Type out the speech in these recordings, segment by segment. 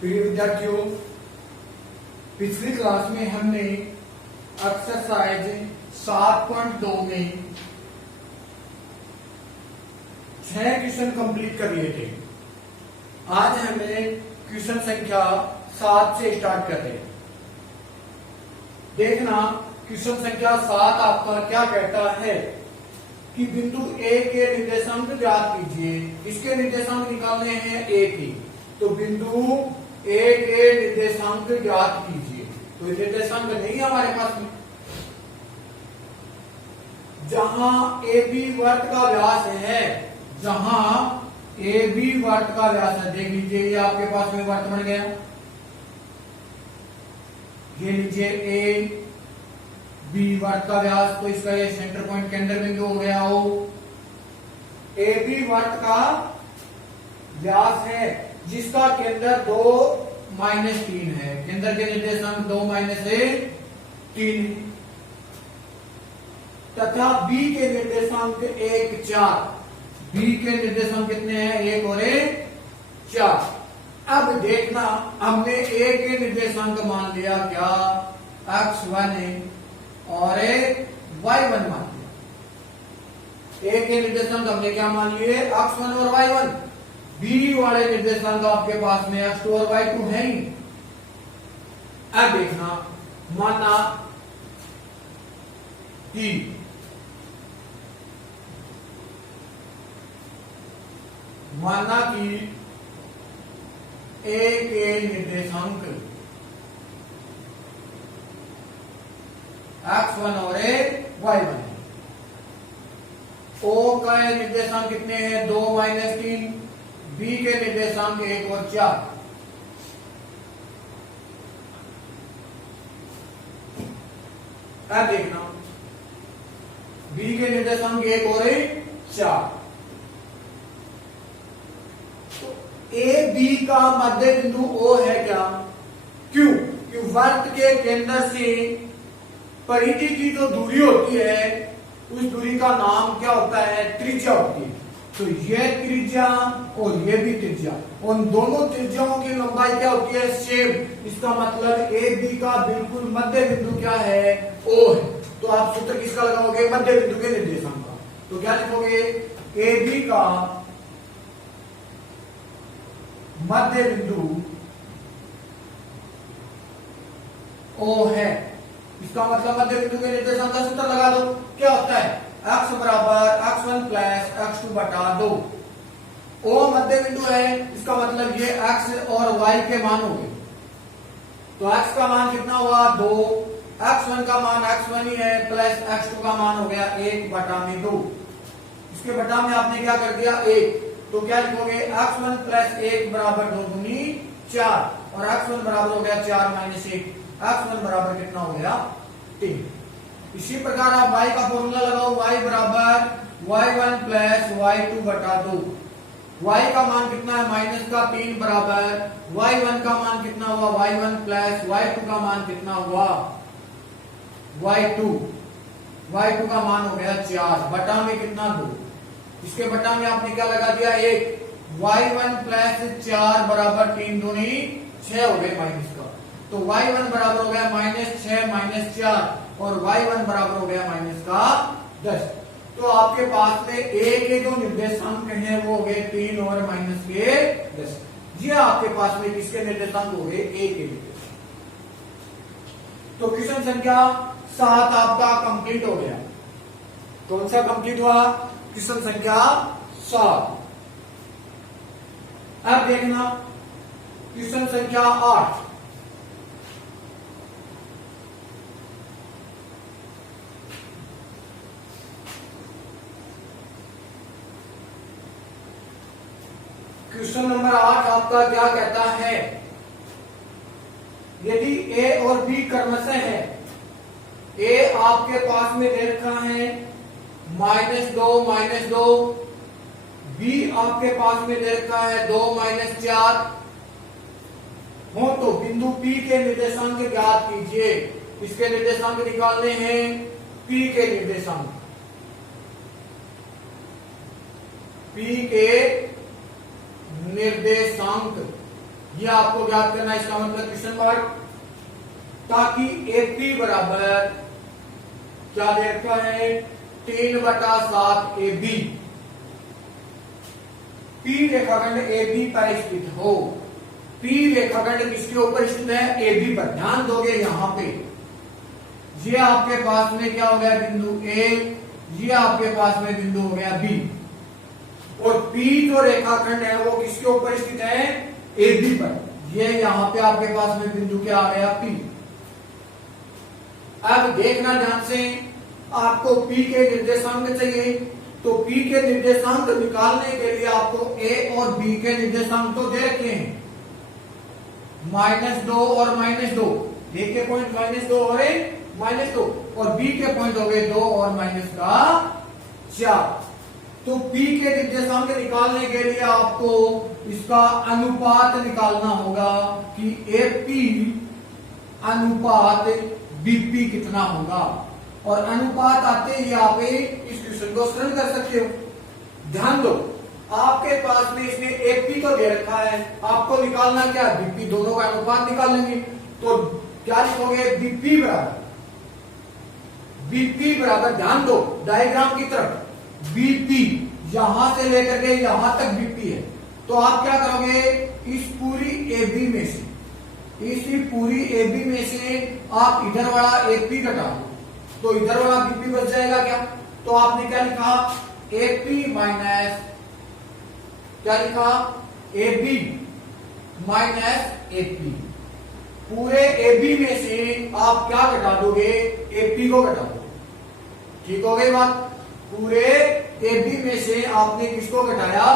प्रिय विद्यार्थियों, पिछली क्लास में हमने एक्सरसाइज 7.2 में 6 क्वेश्चन कंप्लीट कर लिए थे। आज हमें क्वेश्चन संख्या 7 से स्टार्ट कर रहे हैं। देखना क्वेश्चन संख्या 7 आपका क्या कहता है कि बिंदु ए के निर्देशांक ज्ञात कीजिए। इसके निर्देशांक निकालने हैं ए की, तो बिंदु ए के निर्देशांक ज्ञात कीजिए। तो निर्देशांक नहीं है हमारे पास में। जहां ए बी वर्त का व्यास है, जहां ए बी वर्त का व्यास है, देख लीजिए ये आपके पास में वर्त बन गया। ये लीजिए ए बी वर्त का व्यास, तो इसका ये सेंटर पॉइंट केंद्र बिंदु हो गया हो। ए बी वर्त का व्यास है जिसका केंद्र 2-3 है। केंद्र के निर्देशांक 2-3 तथा बी के निर्देशांक 1-4। बी के निर्देशांक कितने हैं? 1 और 4। अब देखना, हमने ए के निर्देशांक मान लिया क्या? x1 और y1 मान लिया। ए के निर्देशांक हमने क्या मान लिए? x1 और y1। बी वाले निर्देशांक आपके पास में x2 और y2 है ही। अब देखना, माना कि ए के निर्देशांक x1 और y1 है। ओ का निर्देशांक कितने हैं? 2-3। बी के निर्देशांक 1 और 4। अब देखना, बी के निर्देशांक 1 और 4। तो ए बी का मध्य बिंदु ओ है क्या? क्यों? कि वर्त के केंद्र से परिधि की जो दूरी होती है, उस दूरी का नाम क्या होता है? त्रिज्या होती है। तो ये त्रिज्या और ये भी त्रिज्या, उन दोनों त्रिज्याओं की लंबाई क्या होती है? सेम। इसका मतलब ए बी का बिल्कुल मध्य बिंदु क्या है? ओ है। तो आप सूत्र किसका लगाओगे? मध्य बिंदु के निर्देशांक का। तो क्या लिखोगे? ए बी का मध्य बिंदु ओ है। इसका मतलब मध्य बिंदु के निर्देशांक का सूत्र लगा दो। क्या होता है? x बराबर x1 प्लस x2 बटा 2। ओ मध्य बिंदु है, इसका मतलब ये x और y के मान हो गए। तो x का मान कितना हुआ? 2। x1 का मान x1 ही है, प्लस x2 का मान हो गया 1/2। इसके बटा में आपने क्या कर दिया? 1। तो क्या लिखोगे? x1 प्लस 1 बराबर 2 दूनी 4, और x1 बराबर हो गया 4 - 1। x1 बराबर कितना हो गया? 3। इसी प्रकार आप y का फॉर्मूला लगाओ। y बराबर y1 प्लस y2 बटा 2। y का मान कितना है? -3 बराबर y1 का मान कितना हुआ? y1 प्लस y2 का मान कितना हुआ? y2। y2 का मान हो गया 4, बटा में कितना? 2। इसके बटा में आपने क्या लगा दिया? 1। y1 प्लस 4 बराबर 3 दूनी 6 हो गए माइनस का। तो y1 बराबर हो गया -6 - 4, और y1 बराबर हो गया -10। तो आपके पास में a के जो निर्देशांक हैं वो हो गए 3 और -10। ये आपके पास में किसके निर्देशांक हो गए? a के निर्देशांक। तो क्वेश्चन संख्या 7 आपका कंप्लीट हो गया। कौन सा कंप्लीट हुआ? क्वेश्चन संख्या 7। अब देखना क्वेश्चन संख्या 8। क्वेश्चन नंबर 8 आपका क्या कहता है? यदि ए और बी क्रमशः है, ए आपके पास में दे रखा है -2 बी आपके पास में दे रखा है 2-4 हो, तो बिंदु P के निर्देशांक ज्ञात कीजिए। इसके निर्देशांक निकालने हैं P के निर्देशांक। P के निर्देशांक ये आपको याद करना है, इसका मतलब क्वेश्चन मार्क, ताकि AP बराबर क्या दे रखा है 3/7 AB P रेखाखंड AB पर स्थित हो। P रेखाखंड किसके ऊपर स्थित है? AB पर। ध्यान दोगे यहां पे, ये आपके पास में क्या हो गया बिंदु A, ये आपके पास में बिंदु हो गया B, और P जो रेखाखंड है वो किसके ऊपर स्थित है? AB पर। ये यहां पे आपके पास में बिंदु क्या आ गया? P। अब देखना ध्यान से, आपको P के निर्देशांक चाहिए, तो P के निर्देशांक निकालने के लिए आपको A और B के निर्देशांक तो दे रखे हैं, -2 और -2। A के पॉइंट -2 और -2, और B के पॉइंट हो गए 2 और -4। तो P के निर्देशांक निकालने के लिए आपको इसका अनुपात निकालना होगा कि AP अनुपात BP कितना होगा, और अनुपात आते ही आप इस क्वेश्चन को सरल कर सकते हो। ध्यान दो, आपके पास में इसने AP को दे रखा है, आपको निकालना क्या? BP। दोनों का अनुपात निकाल लेंगे, तो क्या लिखोगे? BP बराबर, ध्यान दो डायग्राम की तरफ, BP यहां से लेकर के यहां तक BP है, तो आप क्या करोगे? इस पूरी AB में से, इसी पूरी AB में से आप इधर वाला AP घटा दो, तो इधर वाला BP बच जाएगा क्या? तो आपने क्या लिखा? AP माइनस क्या लिखा? AB minus AP। पूरे AB में से आप क्या घटा दोगे? AP को घटा दोगे। ठीक हो गई बात? पूरे AB में से आपने किसको घटाया?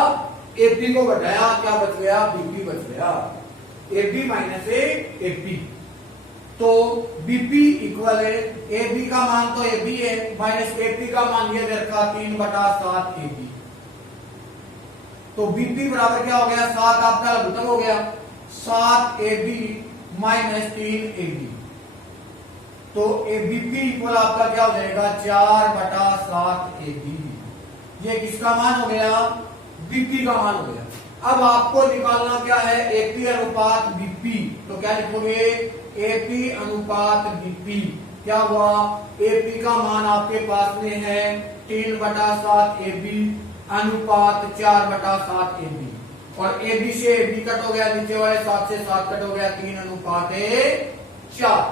AP को घटाया, क्या बच गया? BP बच गया। AB माइनस AP, तो BP इक्वल है AB का मान तो AB है, माइनस AP का मान ये दे रखा 3/7 AB। तो BP बराबर क्या हो गया? 7 आपका लघुत्तम हो गया, 7 AB माइनस 3 AB। तो BP इक्वल आपका क्या हो जाएगा? 4/7 AB। ये किसका मान हो गया? BP का मान हो गया। अब आपको निकालना क्या है? AP अनुपात BP। तो क्या लिखोगे? AP अनुपात BP। क्या हुआ? AP का मान आपके पास में है 3/7 AB अनुपात 4/7 AB, और AB से AB कट हो गया, नीचे वाले 7 से 7 कट हो गया, 3/4।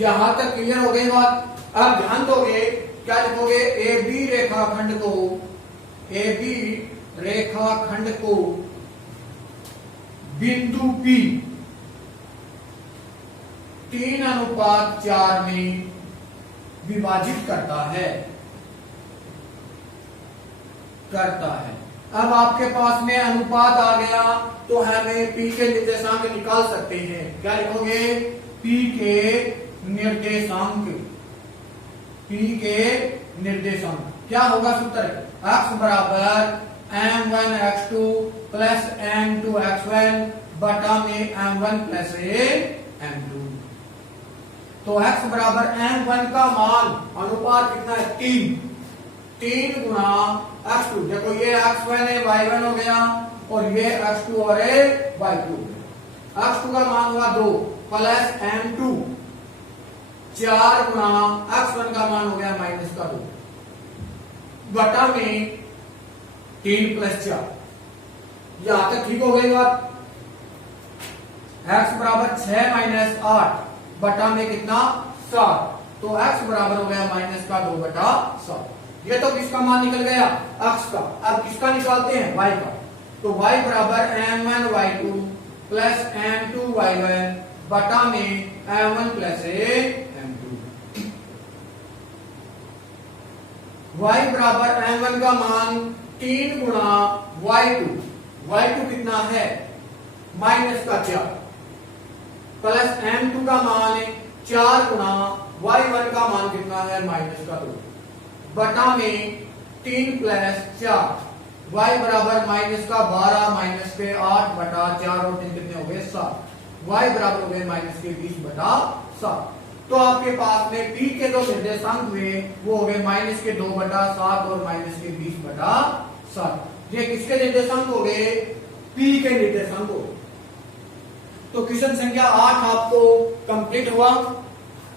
यहां तक क्लियर हो गई बात? अब ध्यान दोगे, क्या लिखोगे? AB रेखाखंड को बिंदु P 3/4 में विभाजित करता है। अब आपके पास में अनुपात आ गया, तो हमें P के निर्देशांक निकाल सकते हैं। क्या लिखोगे? P के निर्देशांक क्या होगा? सूत्र x बराबर m1x2 प्लस m2x1 बटा में m1 प्लस m2। तो x बराबर m1 का मान, अनुपात कितना है? 3 गुणा x2। देखो ये x1 है, y1 हो गया, और ये x2 और y2। x2 का मान हुआ 2 प्लस m2, 4 गुणा x1 का मान हो गया माइनस का 2 बटा में 3 + 4। यहां तक ठीक हो गई बात? x बराबर 6 - 8 बटा में कितना? 7। तो x बराबर हो गया माइनस का 2/7। ये तो किसका मान निकल गया? x का। अब किसका निकालते हैं? y का। तो y बराबर m1 y2 plus m2 y1 बटा में m1 प्लस m2। y बराबर m1 का मान 3 गुणा y2 कितना है? माइनस का 4 प्लस m2 का मान 4 गुणा y1 का मान कितना है? माइनस का 2 बटा में 3 + 4। y बराबर माइनस का 12 माइनस के 8 बटा 4 और 3 कितने हो गए? 7। y बराबर हो गए माइनस के 20/7। तो आपके पास में P के जो निर्देशांक हुए वो हो गए माइनस के 2/7 और माइनस के 20/7। ये किसके निर्देशांक हो गए? P के निर्देशांक हो गए। तो क्वेश्चन संख्या 8 आपको कंप्लीट हुआ।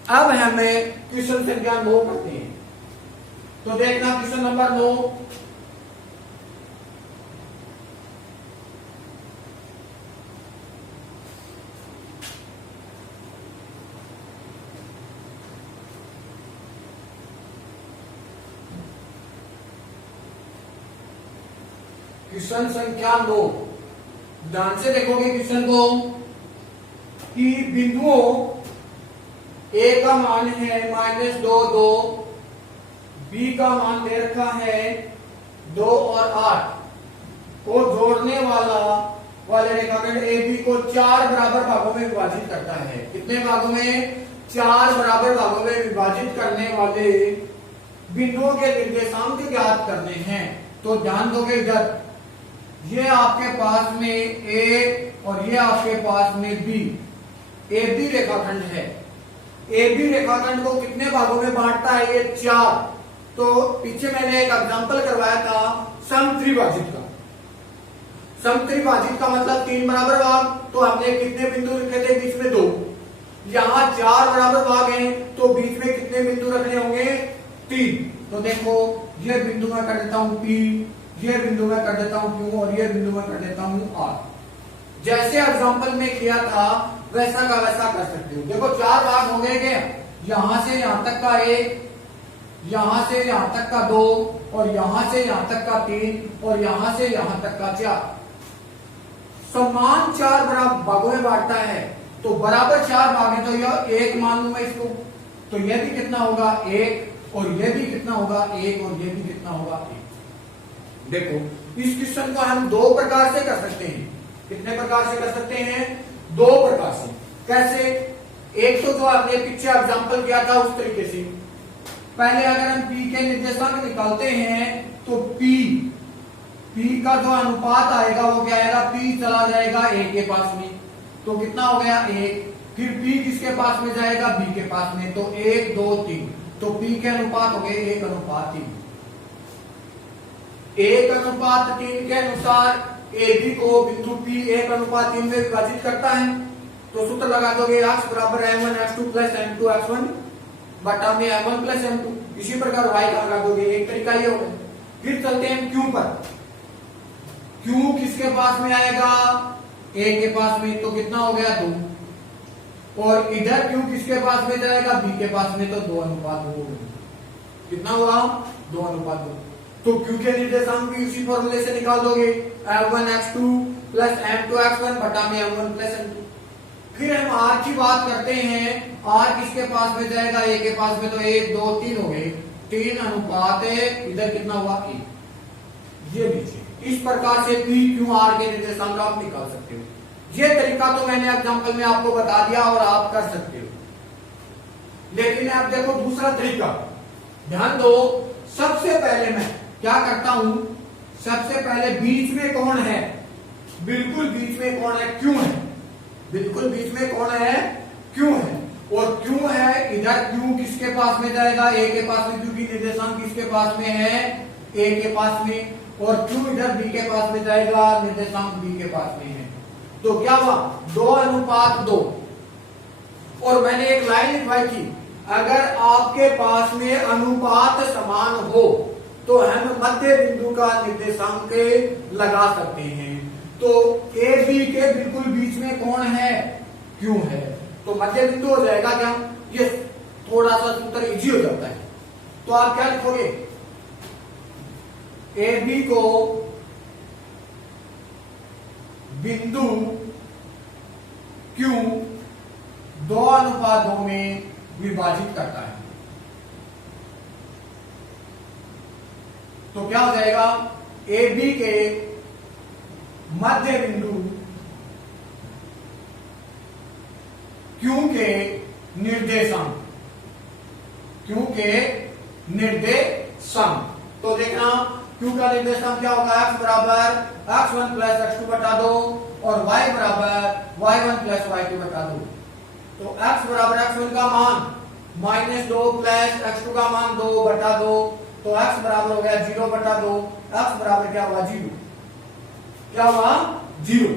अब हमें क्वेश्चन संख्या 9 करते हैं। तो देखना क्वेश्चन नंबर 9, क्वेश्चन संख्या 9, ध्यान से देखोगे क्वेश्चन को कि बिंदुओं ए का मान है -2, बी का मान दे रखा है 2 और 8 को जोड़ने वाले रेखाखंड ए बी को 4 बराबर भागों में विभाजित करता है। कितने भागों में? 4 बराबर भागों में विभाजित करने वाले बिंदुओं के निर्देशांक ज्ञात करने हैं। तो ध्यान दोगे इधर, ये आपके पास में ए और ये आपके पास में बी, ए बी रेखाखंड है। ए बी रेखाखंड को कितने भागों में बांटता है? ये 4। तो पीछे मैंने एक एग्जांपल करवाया था समत्रिभाजित का। समत्रिभाजित का मतलब 3 बराबर भाग, तो हमने कितने बिंदु रखे थे? बीच में 2। यहाँ 4 बराबर भाग हैं, तो बीच में कितने बिंदु रखने होंगे? 3। तो देखो, ये बिंदु मैं कर देता हूं P, ये बिंदु मैं कर देता हूं Q और ये बिंदु मैं कर देता हूं R। जैसे एग्जांपल में किया था वैसा का वैसा कर सकते हो। देखो 4 भाग हो गए क्या? यहां से यहां तक का 1, यहां से यहां तक का 2 और यहां से यहां तक का 3 और यहां से यहां तक का 4। समान 4 बराबर भागों में बांटता है, तो बराबर 4 भाग है, तो यह 1 मान लूंगा इसको। तो यह भी कितना होगा? 1 और यह भी कितना होगा? 1 और यह भी कितना होगा? 1। देखो, इस क्वेश्चन को हम 2 प्रकार से कर सकते हैं। कितने प्रकार से कर सकते हैं? 2 प्रकार से। कैसे? एक तो जो आपने पीछे एग्जांपल किया था उस तरीके से। पहले अगर हम P के निर्देशांक निकालते हैं तो P का जो अनुपात आएगा वो क्या आएगा? P चला जाएगा A के पास में, तो कितना हो गया? 1। फिर P किसके पास में जाएगा? B के पास में, तो 1 2 3, तो P के अनुपात हो गए 1:3। 1:3 के अनुसार AB को बिंदु P 1:3 में विभाजित करता है। तो सूत्र लगा दोगे, x बराबर m1 x2 plus m2 x1 बटा में m1 प्लस m2। इसी प्रकार y का लगा दोगे, एक तरीका ये होगा। फिर चलते हैं Q पर। Q किसके पास में आएगा? A के पास में, तो कितना हो गया? 2। और इधर Q किसके पास में जाएगा? B के पास में, तो 2:2। कितना हुआ? 2:2। तो Q के निर्देशांक भी उसी फॉर्मूले से निकाल दोगे, m1 x2 plus m2 x1 बटा में m1 प्लस m2। फिर हम R की बात करते हैं। R किसके पास में जाएगा? A के पास में, तो 1 2 3 हो गए, 3:1। इधर कितना हुआ? 1। ये लीजिए, इस प्रकार से P Q R के निर्देशांक आप निकाल सकते हो। ये तरीका तो मैंने एग्जांपल में आपको बता दिया और आप कर सकते हो। लेकिन आप देखो दूसरा तरीका, ध्यान दो। सबसे पहले मैं क्या करता हूं? सबसे पहले बीच में कौन है? बिल्कुल बीच में कौन है? Q है। बिल्कुल बीच में कौन है? Q है। और Q है, इधर Q किसके पास में जाएगा? A के पास में, क्योंकि निर्देशांक किसके पास में है? A के पास में। और Q इधर B के पास में जाएगा, निर्देशांक B के पास में है। तो क्या हुआ? 2:2। और मैंने एक लाइन लिखवाई थी, अगर आपके पास में अनुपात समान हो तो हम मध्य बिंदु का निर्देशांक लगा सकते हैं। तो ए बी के बिल्कुल बीच में कौन है? Q है। तो मध्य बिंदु हो जाएगा क्या? ये थोड़ा सा सूत्र इजी हो जाता है। तो आप क्या लिखोगे? ए बी को बिंदु Q 2:2 में विभाजित करता है। तो क्या हो जाएगा? ए बी के मध्य बिंदु Q के निर्देशांक, Q के निर्देशांक। तो देखना Q का निर्देशांक क्या होगा? x बराबर x1 प्लस x2 बटा 2 और y बराबर y1 प्लस y2 बटा 2। तो x बराबर x1 का मान -2 प्लस x2 का मान 2 बटा 2, तो x बराबर हो गया 0 बटा 2। x बराबर क्या हुआ? 0। क्या हुआ? 0।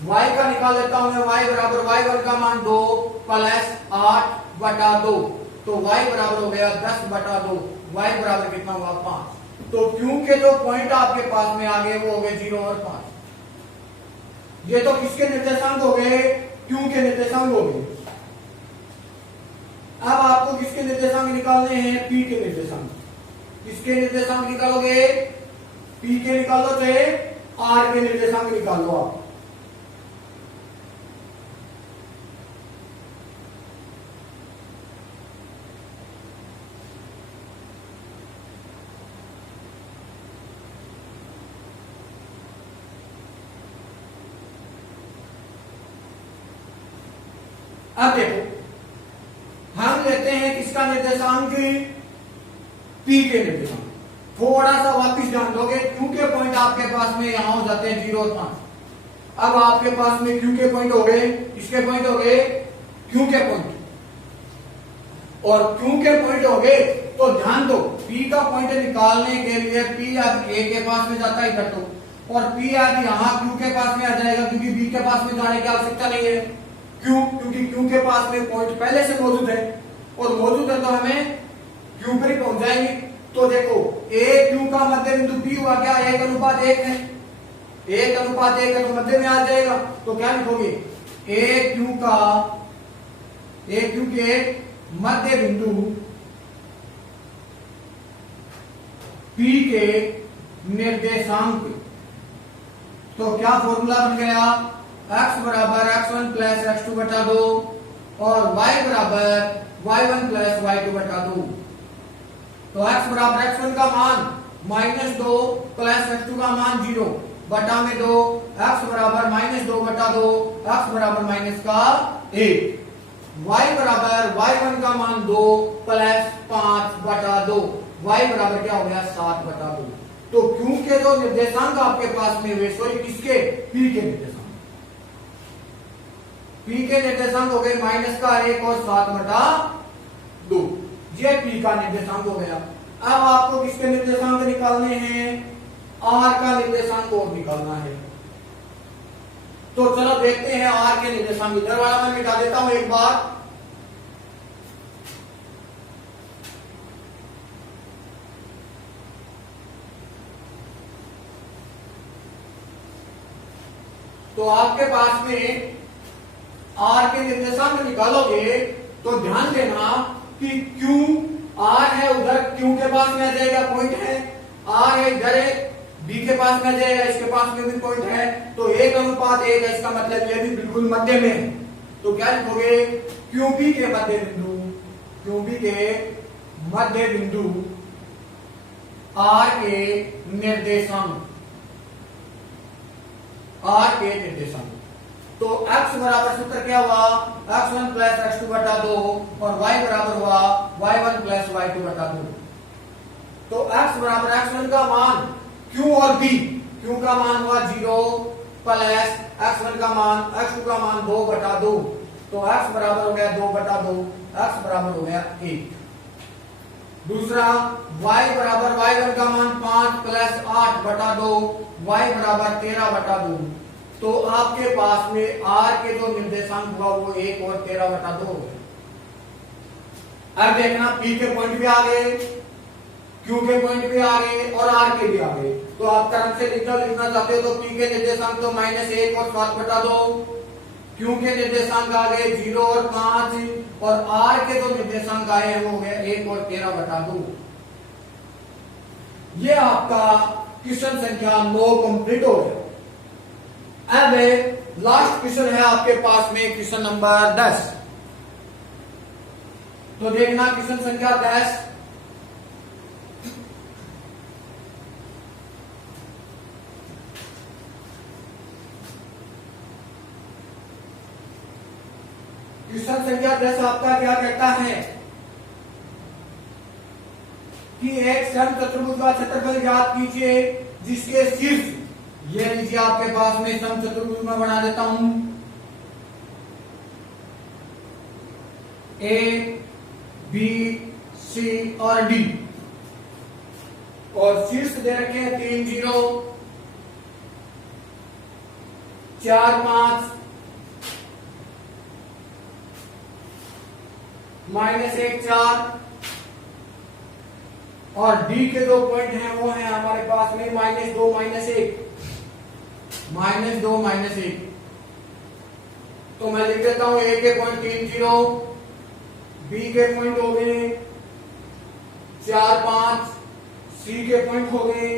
y का निकाल लेता हूं मैं, y बराबर y1 का मान 2 प्लस 8/2, तो y बराबर हो गया 10/2, y बराबर कितना हुआ 5। तो क्यू के जो पॉइंट आपके पास में आ गए वो हो गए 0 और 5। ये तो किसके निर्देशांक हो गए? क्यू के निर्देशांक हो गए। अब आपको किसके निर्देशांक निकालने हैं? पी के निर्देशांक। किसके निर्देशांक निकालोगे? पी के निकालो चाहे आर के निर्देशांक निकालो आप। अब देखो हम लेते हैं किसका निर्देशांक? पी के निर्देशांक। थोड़ा सा वापिस ध्यान दोगे, क्यू के पॉइंट आपके पास में यहां हो जाते हैं 0 और 5। अब आपके पास में क्यू के पॉइंट हो गए, किसके पॉइंट हो गए? क्यू के पॉइंट। और क्यू के पॉइंट हो गए तो ध्यान दो, पी का पॉइंट निकालने के लिए पी अब ए के पास में जाता है इधर तो, और पी अब यहां क्यू के पास में आ जाएगा, क्योंकि बी के पास में जाने की आवश्यकता नहीं है। क्यों? क्योंकि क्यू के पास में पॉइंट पहले से मौजूद है, और मौजूद है तो हमें क्यू पर ही पहुंच जाएंगे। तो देखो ए क्यू का मध्य बिंदु पी हुआ क्या? 1:1 है। 1:1 है तो मध्य में आ जाएगा। तो क्या लिखोगे? ए क्यू के मध्य बिंदु पी के निर्देशांक। तो क्या फॉर्मूला बन गया? x बराबर x1 प्लस x2/2 और y बराबर y1 प्लस y2/2। तो x बराबर x1 का मान -2 प्लस x2 का मान 0 बटा में 2, x बराबर -2/2, x बराबर -1, y बराबर y1 का मान 2 प्लस 5/2, y बराबर क्या हो गया? 7/2। तो क्यू के जो निर्देशांक आपके पास में हुए, सॉरी किसके? पी के निर्देशांक। पी के निर्देशांक हो गए -1 और 7/2। ये पी का निर्देशांक हो गया। अब आपको किसके निर्देशांक निकालने हैं? आर का निर्देशांक और निकालना है। तो चलो देखते हैं आर के निर्देशांक। इधर वाला मैं मिटा देता हूं एक बार। तो आपके पास में आर के निर्देशांक निकालोगे तो ध्यान देना कि क्यू आर है, उधर क्यू के पास में आ जाएगा, पॉइंट है। आर है इधर है, बी के पास में आ जाएगा, इसके पास में भी पॉइंट है। तो 1:1 है, इसका मतलब ये भी बिल्कुल मध्य में है। तो क्या लिखोगे? क्यूबी के मध्य बिंदु, क्यूबी के मध्य बिंदु आर के निर्देशांक, आर के निर्देशांक। तो x बराबर सूत्र क्या हुआ? x1 प्लस x2/2 और y बराबर हुआ y1 प्लस y2/2। तो x बराबर x1 का मान q और b, q का मान हुआ 0 प्लस x1 का मान, x2 का मान 2/2। तो x बराबर हो गया 2/2, x बराबर हो गया 1। दूसरा y बराबर y1 का मान 5 प्लस 8/2, y बराबर 13/2। तो आपके पास में r के जो निर्देशांक हुआ वो 1 और 13/2 हो गए। अब देखना p के पॉइंट भी आ गए, q के पॉइंट भी आ गए और r के भी आ गए। तो आप तरफ से लिखना चाहते हो तो p के निर्देशांक तो -1 और 7/2, q के निर्देशांक आ गए 0 और 5 और r के जो निर्देशांक आए हैं वो हो गए 1 और 13/2। ये आपका क्वेश्चन संख्या 9 कंप्लीट हो गया। अब लास्ट क्वेश्चन है आपके पास में क्वेश्चन नंबर 10। तो देखना क्वेश्चन संख्या 10। क्वेश्चन संख्या 10 आपका क्या कहता है कि एक समचतुर्भुज का क्षेत्रफल ज्ञात कीजिए जिसके शीर्ष, ये लीजिए आपके पास में समचतुर्भुज में बना देता हूं, ए बी सी और डी, और शीर्ष दे रखे हैं 3 0 4 5 -1 4 और डी के दो पॉइंट हैं वो हैं हमारे पास में -2 -1 -1 तो मैं लिख देता हूं ए के पॉइंट 3 0, बी के पॉइंट हो गए 4 5, सी के पॉइंट हो गए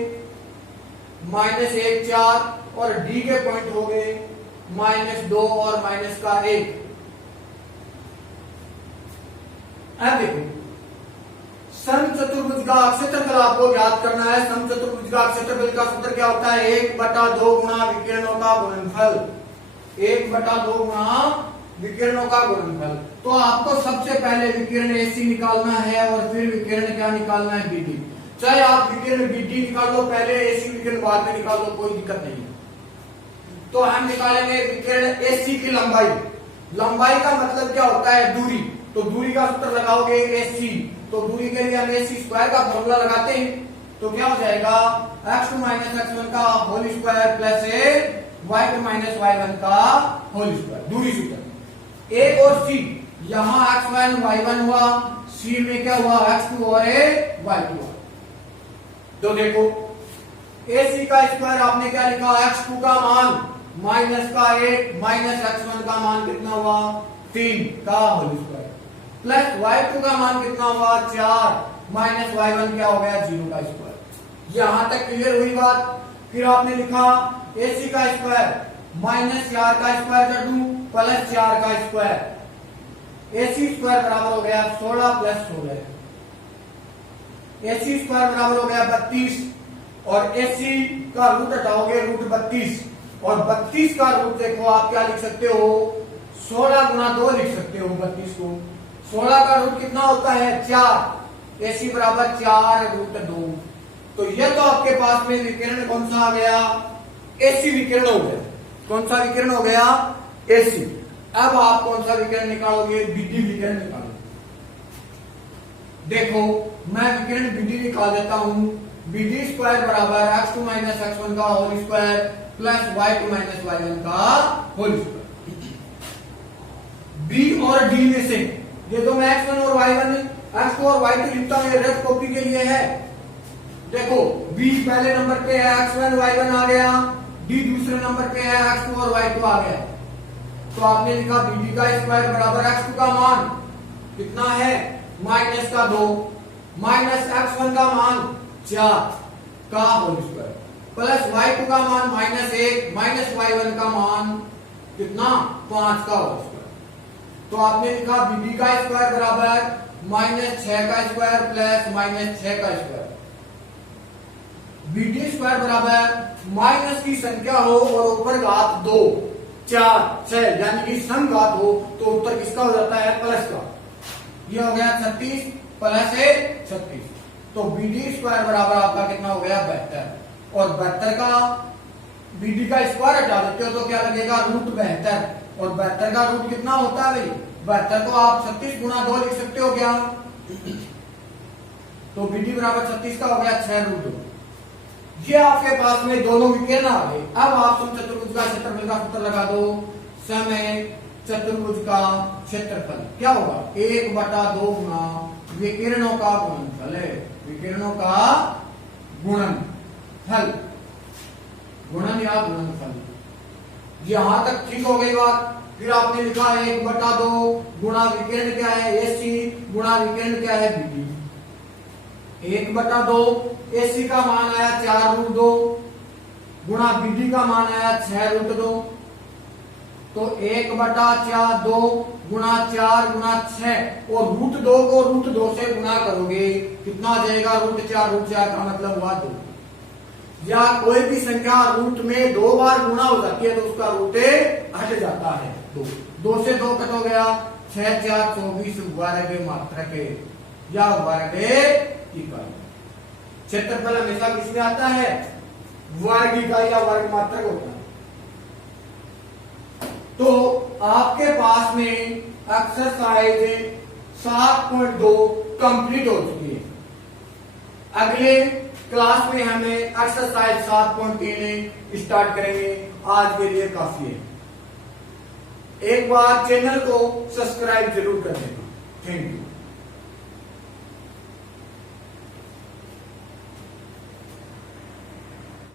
-1 4 और डी के पॉइंट हो गए -2 और -1। अब देखो समचतुर्भुज का क्षेत्रफल आपको याद करना है। समचतुर्भुज का क्षेत्रफल का सूत्र क्या होता है? 1/2 गुणा विकिरणों का गुणनफल। 1/2 गुणा विकिरणों का गुणनफल। तो आपको सबसे पहले विकिरण एसी निकालना है और फिर विकिरण क्या निकालना है? बीडी। चाहे आप विकिरण बीडी निकाल लो पहले, एसी विकिरण बाद में निकाल लो, कोई दिक्कत नहीं है। तो हम निकालेंगे विकिरण एसी की लंबाई। लंबाई का मतलब क्या होता है? दूरी। तो दूरी का सूत्र लगाओगे एसी, तो दूरी के लिए हम एसी स्क्वायर का फॉर्मूला लगाते हैं। तो क्या हो जाएगा? x2 - x1 का whole square plus y2 - y1 का होल स्क्वायर, दूरी सूत्र। ए और सी, यहां x1 y1 हुआ, सी में क्या हुआ? x2 और y2 हुआ। तो देखो एसी का स्क्वायर आपने क्या लिखा? x2 का मान -1 माइनस x1 का मान कितना हुआ? 3 का होल स्क्वायर प्लस y2 का मान कितना हुआ? 4 माइनस y1 क्या हो गया? 0 का स्क्वायर। यहां तक क्लियर हुई बात। फिर आपने लिखा एसी का स्क्वायर -4 का स्क्वायर कर दूं प्लस 4 का स्क्वायर। एसी स्क्वायर बराबर हो गया 16 प्लस 16। एसी स्क्वायर बराबर हो गया 32 और एसी का रूट हटाओगे रूट 32 और 32 का रूट देखो आप क्या लिख सकते हो? 16 गुणा 2 लिख सकते हो 32 को। 16 का रूट कितना होता है? 4। एसी बराबर 4 रूट 2। तो ये तो आपके पास में विकिरण कौन सा आ गया? एसी विकिरण हो गया। कौन सा विकिरण हो गया? एसी। अब आप कौन सा विकिरण निकालोगे? बीडी विकिरण निकालोगे। देखो मैं विकिरण बीडी निकाल देता हूं। बीडी स्क्वायर बराबर x2 - x1 का whole square plus y2 - y1 का होल स्क्वायर। बी और डी में से ये तो मैं x1 और y1 x2 और y2 लिखता हूं, ये रफ कॉपी के लिए है। देखो बी पहले नंबर पे है, x1 y1 आ गया, डी दूसरे नंबर पे है, x2 और y2 आ गया। तो आपने लिखा बीडी का स्क्वायर बराबर x2 का मान कितना है? -2 माइनस x1 का मान 4 का होल स्क्वायर प्लस y2 का मान -1 माइनस y1 का मान कितना? 5 का होल स्क्वायर। तो आपने लिखा बीडी का स्क्वायर बराबर -6 का स्क्वायर प्लस -6 का स्क्वायर। बीडी स्क्वायर बराबर माइनस की संख्या हो और ऊपर घात 2 4 6 यानी कि सम घात हो तो उत्तर किसका हो जाता है? प्लस का। ये हो गया 36 प्लस 36। तो बीडी स्क्वायर बराबर आपका कितना हो गया? 72। और 72 का बीडी का स्क्वायर हटा देते हो तो क्या लगेगा? रूट 72। और 72 का रूट कितना होता है भाई? 72 को आप 36 गुणा 2 लिख सकते हो क्या? तो बीडी बराबर 36 का हो गया 6 रूट 2। ये आपके पास में दोनों विकिरण आ गए। अब आप समचतुर्भुज का क्षेत्रफल का सूत्र लगा दो। समय चतुर्भुज का क्षेत्रफल क्या होगा? 1/2 गुणा विकिरणों का गुणनफल है। विकिरणों का गुणनफल, गुणन या गुणनफल। यहां तक ठीक हो गई बात। फिर आपने लिखा 1/2 गुणा विकिरण क्या है? एसी गुणा विकिरण क्या है? बीडी। 1/2 एसी का मान आया 4 रूट 2 गुणा बीडी का मान आया 6 रूट 2। तो 1/2 गुणा 4 गुणा 6 और रूट 2 को रूट 2 से गुणा करोगे कितना आ जाएगा? रूट 4 का मतलब हुआ 2। या कोई भी संख्या रूट में 2 बार गुणा हो जाती है तो उसका रूट हट जाता है। 2 से 2 कट हो गया, 6 4 24 वर्ग मात्रक या वर्ग इकाई। क्षेत्रफल हमेशा किसमें आता है? वर्ग इकाई या वर्ग मात्रक होता है। तो आपके पास में एक्सरसाइज 7.2 कंप्लीट हो चुकी है। अगले क्लास में हमें एक्सरसाइज 7.3 स्टार्ट करेंगे। आज के लिए काफी है। एक बार चैनल को सब्सक्राइब जरूर कर देना। Thank you.